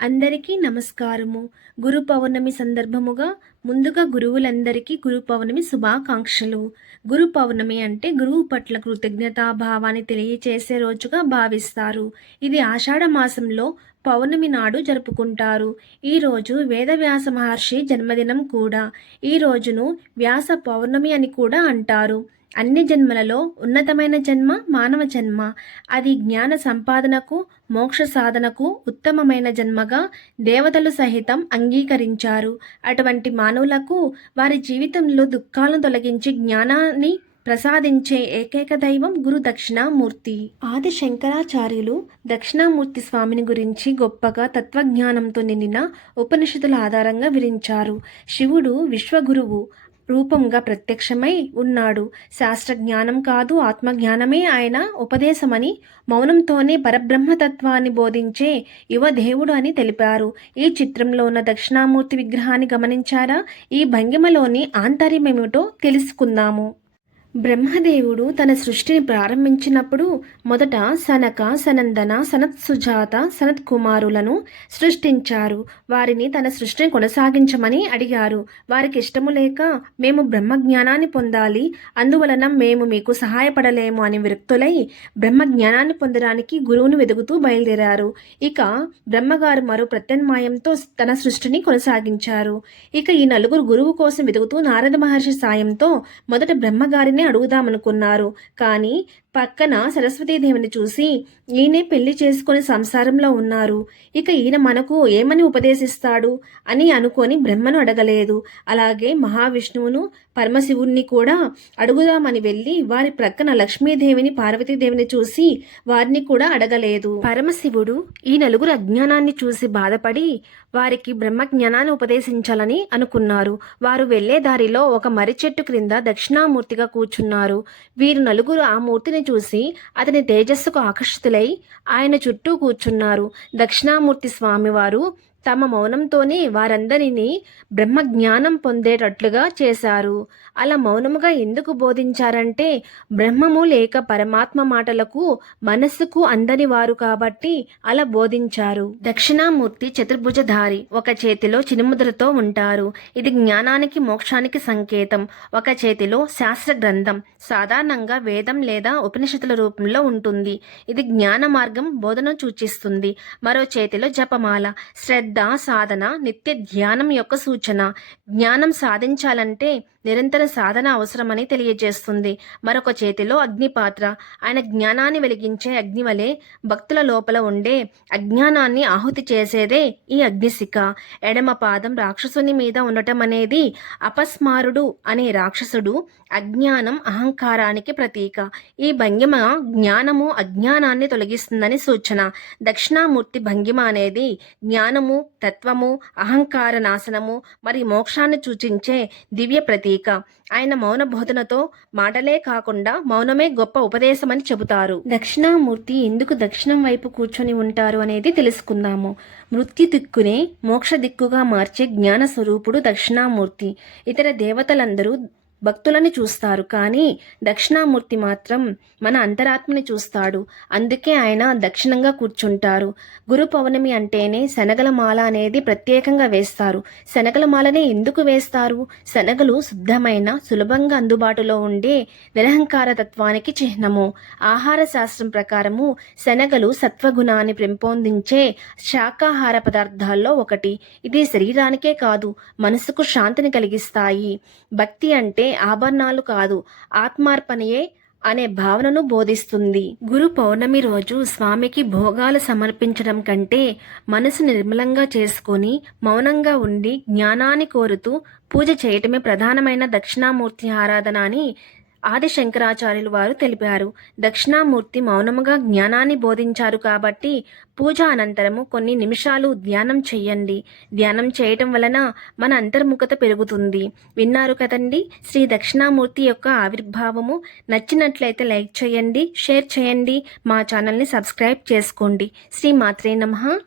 అందరికీ నమస్కారము. గురు పౌర్ణమి సందర్భముగా ముందుగా గురువులందరికీ గురు పౌర్ణమి శుభాకాంక్షలు. గురు పౌర్ణమి అంటే గురువు పట్ల కృతజ్ఞతాభావాన్ని తెలియచేసే రోజుగా భావిస్తారు. ఇది ఆషాఢ మాసంలో పౌర్ణమి నాడు జరుపుకుంటారు. ఈరోజు వేదవ్యాస మహర్షి జన్మదినం కూడా. ఈ రోజును వ్యాస పౌర్ణమి అని కూడా అంటారు. అన్ని జన్మలలో ఉన్నతమైన జన్మ మానవ జన్మ. అది జ్ఞాన సంపాదనకు మోక్ష సాధనకు ఉత్తమమైన జన్మగా దేవతలు సహితం అంగీకరించారు. అటువంటి మానవులకు వారి జీవితంలో దుఃఖాలను తొలగించి జ్ఞానాన్ని ప్రసాదించే ఏకైక దైవం గురు దక్షిణామూర్తి. ఆది శంకరాచార్యులు దక్షిణామూర్తి స్వామిని గురించి గొప్పగా తత్వజ్ఞానంతో నిండిన ఉపనిషత్తుల ఆధారంగా విరించారు శివుడు విశ్వగురువు. రూపంగా ప్రత్యక్షమై ఉన్నాడు. శాస్త్రజ్ఞానం కాదు ఆత్మజ్ఞానమే ఆయన ఉపదేశమని మౌనంతోనే పరబ్రహ్మతత్వాన్ని బోధించే యువ దేవుడు అని తెలిపారు. ఈ చిత్రంలో ఉన్న దక్షిణామూర్తి విగ్రహాన్ని గమనించారా? ఈ భంగిమలోని ఆంతర్యమేమిటో తెలుసుకుందాము. బ్రహ్మదేవుడు తన సృష్టిని ప్రారంభించినప్పుడు మొదట సనక సనందన సనత్ సుజాత సనత్ కుమారులను సృష్టించారు. వారిని తన సృష్టిని కొనసాగించమని అడిగారు. వారికి ఇష్టము లేక మేము బ్రహ్మజ్ఞానాన్ని పొందాలి. అందువలన మేము మీకు సహాయపడలేము అని విరక్తులై బ్రహ్మజ్ఞానాన్ని పొందడానికి గురువును వెతుకుతూ బయలుదేరారు. ఇక బ్రహ్మగారు మరో ప్రత్యన్మాయంతో తన సృష్టిని కొనసాగించారు. ఇక ఈ నలుగురు గురువు కోసం వెతుకుతూ నారద మహర్షి సాయంతో మొదట బ్రహ్మగారిని అడుగుదామనుకున్నారు. కానీ పక్కన సరస్వతీదేవిని చూసి ఈయనే పెళ్ళి చేసుకుని సంసారంలో ఉన్నారు. ఇక ఈయన మనకు ఏమని ఉపదేశిస్తాడు? అని అనుకొని బ్రహ్మను అడగలేదు. అలాగే మహావిష్ణువును పరమశివుణ్ణి కూడా అడుగుదామని వెళ్ళి వారి ప్రక్కన లక్ష్మీదేవిని పార్వతీదేవిని చూసి వారిని కూడా అడగలేదు. పరమశివుడు ఈ నలుగురు అజ్ఞానాన్ని చూసి బాధపడి వారికి బ్రహ్మ జ్ఞానాన్ని ఉపదేశించాలని అనుకున్నారు. వారు వెళ్ళే దారిలో ఒక మర్రి చెట్టు క్రింద దక్షిణామూర్తిగా కూర్చున్నారు. వీరు నలుగురు ఆ మూర్తిని చూసి అతని తేజస్సుకు ఆకర్షితులై ఆయన చుట్టూ కూర్చున్నారు. దక్షిణామూర్తి స్వామివారు తమ మౌనంతోనే వారందరినీ బ్రహ్మజ్ఞానం పొందేటట్లుగా చేశారు. అలా మౌనముగా ఎందుకు బోధించారంటే బ్రహ్మము లేక పరమాత్మ మాటలకు మనస్సుకు అందని వారు కాబట్టి అలా బోధించారు. దక్షిణామూర్తి చతుర్భుజధారి ఒక చేతిలో చినుముద్రతో ఉంటారు. ఇది జ్ఞానానికి మోక్షానికి సంకేతం. ఒక చేతిలో శాస్త్ర గ్రంథం సాధారణంగా వేదం లేదా ఉపనిషత్తుల రూపంలో ఉంటుంది. ఇది జ్ఞాన మార్గం బోధన సూచిస్తుంది. మరో చేతిలో జపమాల శ్రద్ధ శ్రద్ధ సాధన నిత్య ధ్యానం యొక్క సూచన. జ్ఞానం సాధించాలంటే నిరంతర సాధన అవసరమని తెలియజేస్తుంది. మరొక చేతిలో అగ్నిపాత్ర. ఆయన జ్ఞానాన్ని వెలిగించే అగ్ని వలె భక్తుల లోపల ఉండే అజ్ఞానాన్ని ఆహుతి చేసేదే ఈ అగ్నిశిఖ. ఎడమ పాదం రాక్షసుని మీద ఉండటం అనేది అపస్మారుడు అనే రాక్షసుడు అజ్ఞానం అహంకారానికి ప్రతీక. ఈ భంగిమ జ్ఞానము అజ్ఞానాన్ని తొలగిస్తుందని సూచన. దక్షిణామూర్తి భంగిమ అనేది జ్ఞానము తత్వము అహంకార నాశనము మరి మోక్షాన్ని సూచించే దివ్య ప్రతీక. ఆయన మౌన బోధనతో మాటలే కాకుండా మౌనమే గొప్ప ఉపదేశమని చెబుతారు. దక్షిణామూర్తి ఎందుకు దక్షిణం వైపు కూర్చొని ఉంటారు అనేది తెలుసుకుందాము. మృత్యు దిక్కునే మోక్ష దిక్కుగా మార్చే జ్ఞాన స్వరూపుడు దక్షిణామూర్తి. ఇతర దేవతలందరూ భక్తులని చూస్తారు. కానీ దక్షిణామూర్తి మాత్రం మన అంతరాత్మని చూస్తాడు. అందుకే ఆయన దక్షిణంగా కూర్చుంటారు. గురు పౌర్ణమి అంటేనే శనగల మాల అనేది ప్రత్యేకంగా వేస్తారు. శనగల మాలనే ఎందుకు వేస్తారు? శనగలు శుద్ధమైన సులభంగా అందుబాటులో ఉండే నిరహంకార తత్వానికి చిహ్నము. ఆహార శాస్త్రం ప్రకారము శనగలు సత్వగుణాన్ని పెంపొందించే శాకాహార పదార్థాల్లో ఒకటి. ఇది శరీరానికే కాదు మనసుకు శాంతిని కలిగిస్తాయి. భక్తి అంటే ఆభరణాలు కాదు ఆత్మార్పణయే అనే భావనను బోధిస్తుంది. గురు పౌర్ణమి రోజు స్వామికి భోగాలు సమర్పించడం కంటే మనసు నిర్మలంగా చేసుకొని మౌనంగా ఉండి జ్ఞానాన్ని కోరుతూ పూజ చేయటమే ప్రధానమైన దక్షిణామూర్తి ఆరాధన అని ఆది శంకరాచార్యులు వారు తెలిపారు. దక్షిణామూర్తి మౌనముగా జ్ఞానాన్ని బోధించారు కాబట్టి పూజ అనంతరము కొన్ని నిమిషాలు ధ్యానం చేయండి ధ్యానం చేయటం వలన మన అంతర్ముఖత పెరుగుతుంది. విన్నారు కదండి? శ్రీ దక్షిణామూర్తి యొక్క ఆవిర్భావము. నచ్చినట్లయితే లైక్ చేయండి షేర్ చేయండి మా ఛానల్ని సబ్స్క్రైబ్ చేసుకోండి. శ్రీ మాత్రే నమ.